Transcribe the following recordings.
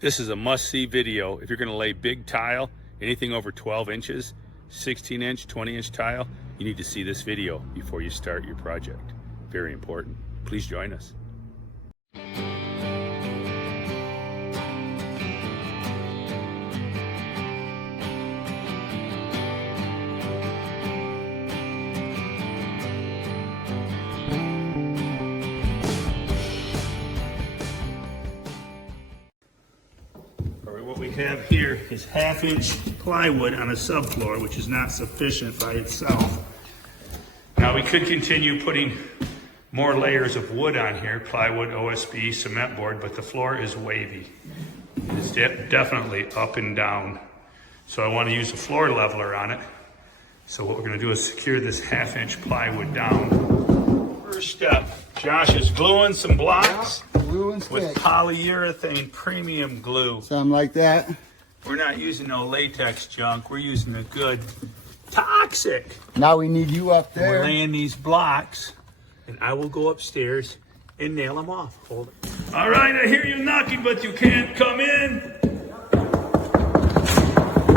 This is a must-see video. If you're gonna lay big tile, anything over 12 inches, 16-inch, 20-inch tile, you need to see this video before you start your project. Very important. Please join us. What we have here is 1/2-inch plywood on a subfloor, which is not sufficient by itself. Now we could continue putting more layers of wood on here, plywood, OSB, cement board, but the floor is wavy. It's definitely up and down. So I want to use a floor leveler on it. So what we're going to do is secure this 1/2-inch plywood down. First step, Josh is gluing some blocks. Glue and With stick. polyurethane premium glue. Something like that. We're not using no latex junk. We're using the good toxic. Now we need you up We're there. laying these blocks, and I will go upstairs and nail them off. Hold it. All right, I hear you knocking, but you can't come in.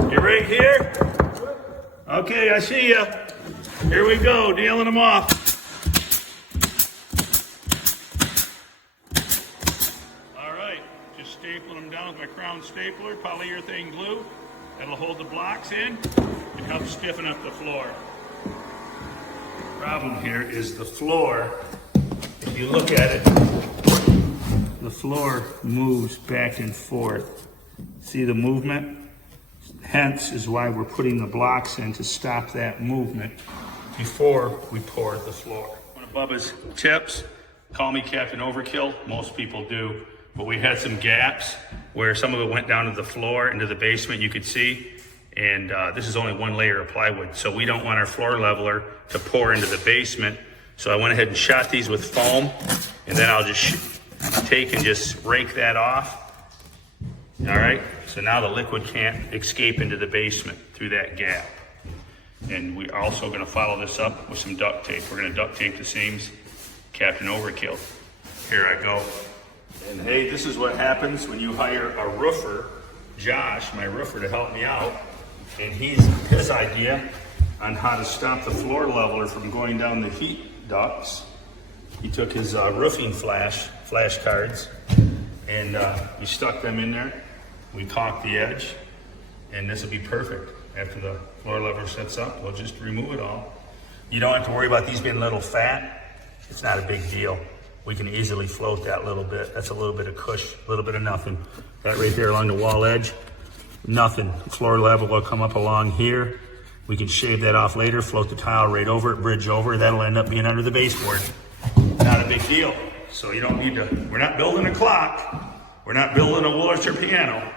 You're right here? Okay, I see you. Here we go, nailing them off. Staple them down with my crown stapler, polyurethane glue. That'll hold the blocks in and help stiffen up the floor. The problem here is the floor. If you look at it, the floor moves back and forth. See the movement? Hence is why we're putting the blocks in to stop that movement before we pour the floor. One of Bubba's tips, call me Captain Overkill. Most people do. But we had some gaps where some of it went down to the floor, into the basement, you could see. And this is only one layer of plywood. So we don't want our floor leveler to pour into the basement. So I went ahead and shot these with foam. And then I'll just take and just rake that off. All right, so now the liquid can't escape into the basement through that gap. And we're also gonna follow this up with some duct tape. We're gonna duct tape the seams. Captain Overkill. Here I go. And hey, this is what happens when you hire a roofer, Josh, my roofer, to help me out. And his idea on how to stop the floor leveler from going down the heat ducts. He took his roofing flash cards, and we stuck them in there. We caulked the edge, and this will be perfect. After the floor leveler sets up, we'll just remove it all. You don't have to worry about these being a little fat. It's not a big deal. We can easily float that little bit. That's a little bit of cush, a little bit of nothing. That right there along the wall edge, nothing. Floor level will come up along here. We can shave that off later, float the tile right over it, bridge over. That'll end up being under the baseboard. Not a big deal. So you don't need to, we're not building a clock. We're not building a Wurlitzer piano,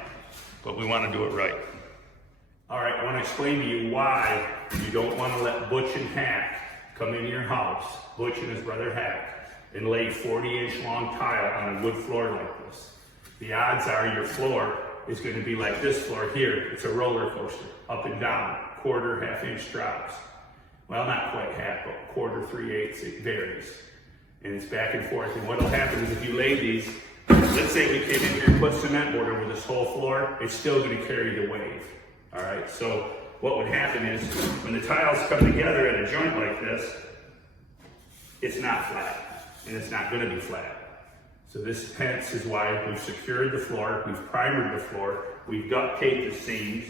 but we want to do it right. All right, I want to explain to you why you don't want to let Butch and Hack come into your house, Butch and his brother Hack, and lay 40-inch long tile on a wood floor like this. The odds are your floor is going to be like this floor here. It's a roller coaster, up and down, quarter, 1/2-inch drops. Well, not quite half, but quarter, 3/8, it varies. And it's back and forth. And what will happen is if you lay these, let's say we came in here and put cement board over this whole floor, it's still going to carry the wave. All right, so what would happen is when the tiles come together at a joint like this, it's not flat. And it's not going to be flat. So this hence is why we've secured the floor, we've primered the floor, we've duct taped the seams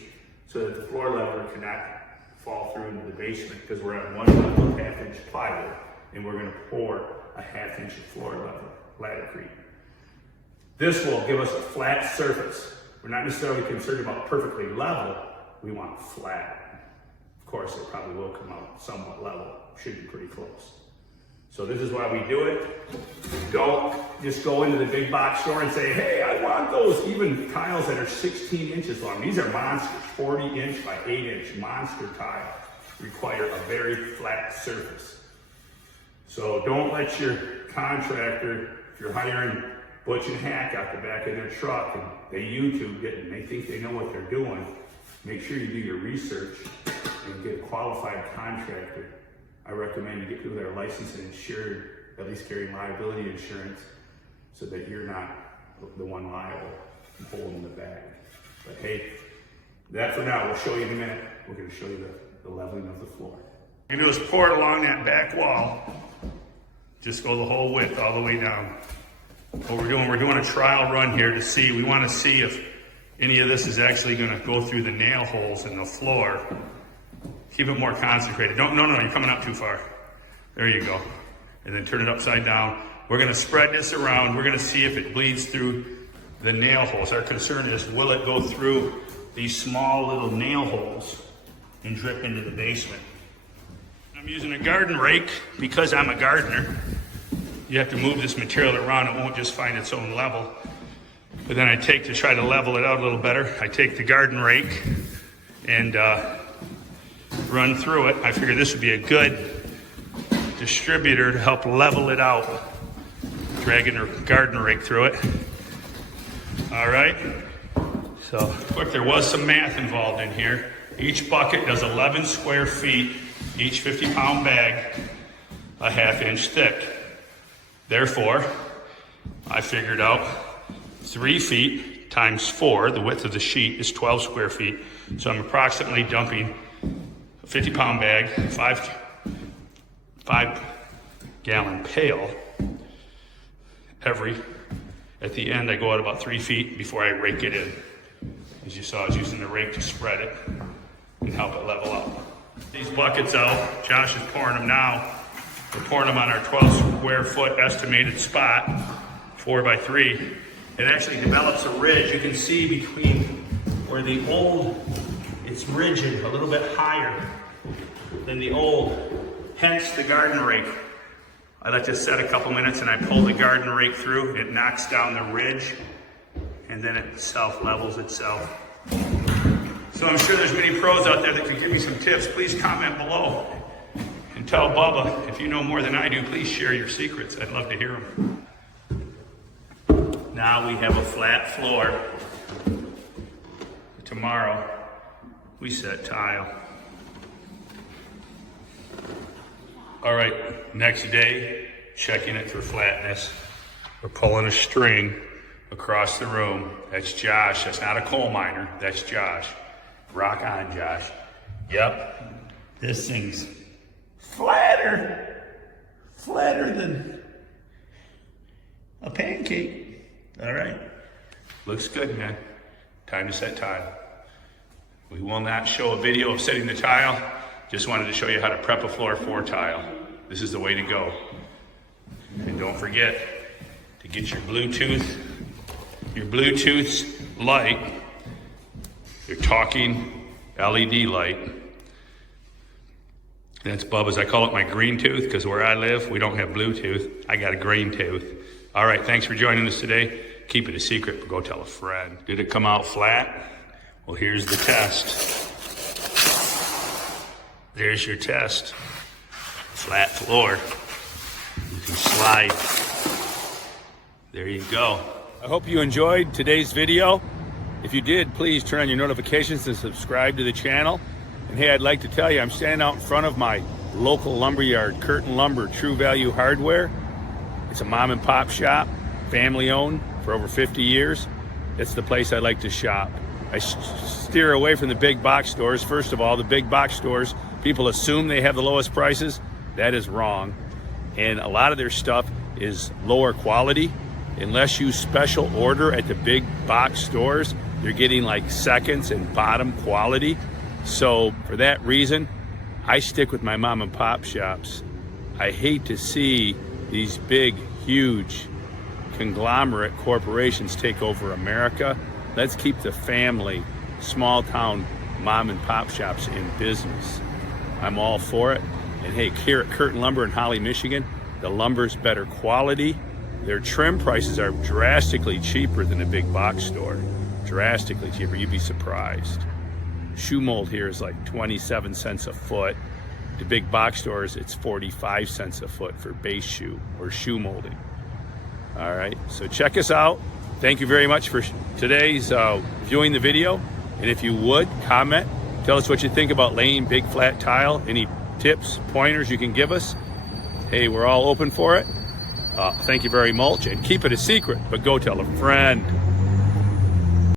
so that the floor leveler cannot fall through into the basement because we're on one level of 1/2-inch plywood and we're going to pour a 1/2-inch floor level, Laticrete. This will give us a flat surface. We're not necessarily concerned about perfectly level, we want flat. Of course, it probably will come out somewhat level, should be pretty close. So this is why we do it. Don't just go into the big box store and say, hey, I want those, even tiles that are 16 inches long. These are monsters, 40-inch by 8-inch monster tile. Require a very flat surface. So don't let your contractor, if you're hiring Butch and Hack out the back of their truck and they YouTube it and they think they know what they're doing, make sure you do your research and get a qualified contractor. I recommend you get people that are licensed and insured, at least carrying liability insurance, so that you're not the one liable and holding the But hey, that for now, we'll show you in a minute. We're gonna show you the leveling of the floor. What you're gonna do is pour it along that back wall. Just go the whole width, all the way down. What we're doing a trial run here to see, we wanna see if any of this is actually gonna go through the nail holes in the floor. Keep it more concentrated. No, you're coming up too far. There you go. And then turn it upside down. We're gonna spread this around. We're gonna see if it bleeds through the nail holes. Our concern is, will it go through these small little nail holes and drip into the basement? I'm using a garden rake because I'm a gardener. You have to move this material around. It won't just find its own level. But then to try to level it out a little better, I take the garden rake and run through it. I figured this would be a good distributor to help level it out. Dragging a garden rake through it. All right. So, look, there was some math involved in here. Each bucket does 11 square feet, each 50-pound bag, a half-inch thick. Therefore, I figured out 3 feet times 4, the width of the sheet is 12 square feet. So I'm approximately dumping a 50-pound bag, 5-gallon pail. At the end, I go out about 3 feet before I rake it in. As you saw, I was using the rake to spread it and help it level up. These buckets out, Josh is pouring them now. We're pouring them on our 12 square foot estimated spot, 4 by 3. It actually develops a ridge. You can see between where the old, it's rigid, a little bit higher than the old, hence the garden rake. I let this set a couple minutes and I pull the garden rake through. It knocks down the ridge and then it self-levels itself. So I'm sure there's many pros out there that could give me some tips. Please comment below and tell Bubba, if you know more than I do, please share your secrets. I'd love to hear them. Now we have a flat floor. Tomorrow, we set tile. All right, next day, checking it for flatness. We're pulling a string across the room. That's Josh. That's not a coal miner. That's Josh. Rock on, Josh. Yep. This thing's flatter than a pancake. All right. Looks good, man. Time to set tile. We will not show a video of setting the tile. Just wanted to show you how to prep a floor for tile. This is the way to go. And don't forget to get your Bluetooth light, your talking LED light. That's Bubba's. I call it my green tooth because where I live, we don't have Bluetooth. I got a green tooth. All right, thanks for joining us today. Keep it a secret, but go tell a friend. Did it come out flat? Well, here's the test. There's your test. Flat floor. You can slide. There you go. I hope you enjoyed today's video. If you did, please turn on your notifications and subscribe to the channel. And hey, I'd like to tell you, I'm standing out in front of my local lumberyard, Curtin Lumber, True Value Hardware. It's a mom and pop shop, family owned for over 50 years. It's the place I like to shop. I steer away from the big box stores. First of all, the big box stores, people assume they have the lowest prices. That is wrong. And a lot of their stuff is lower quality. Unless you special order at the big box stores, you're getting like seconds and bottom quality. So for that reason, I stick with my mom and pop shops. I hate to see these big, huge conglomerate corporations take over America. Let's keep the family, small town mom and pop shops in business. I'm all for it. And hey, here at Curtin Lumber in Holly, Michigan, the lumber's better quality. Their trim prices are drastically cheaper than a big box store. Drastically cheaper, you'd be surprised. Shoe mold here is like 27 cents a foot. The big box stores, it's 45 cents a foot for base shoe or shoe molding. All right, so check us out. Thank you very much for today's viewing the video. And if you would, comment, tell us what you think about laying big flat tile. Any tips, pointers you can give us. Hey, we're all open for it. Thank you very much, and keep it a secret, but go tell a friend.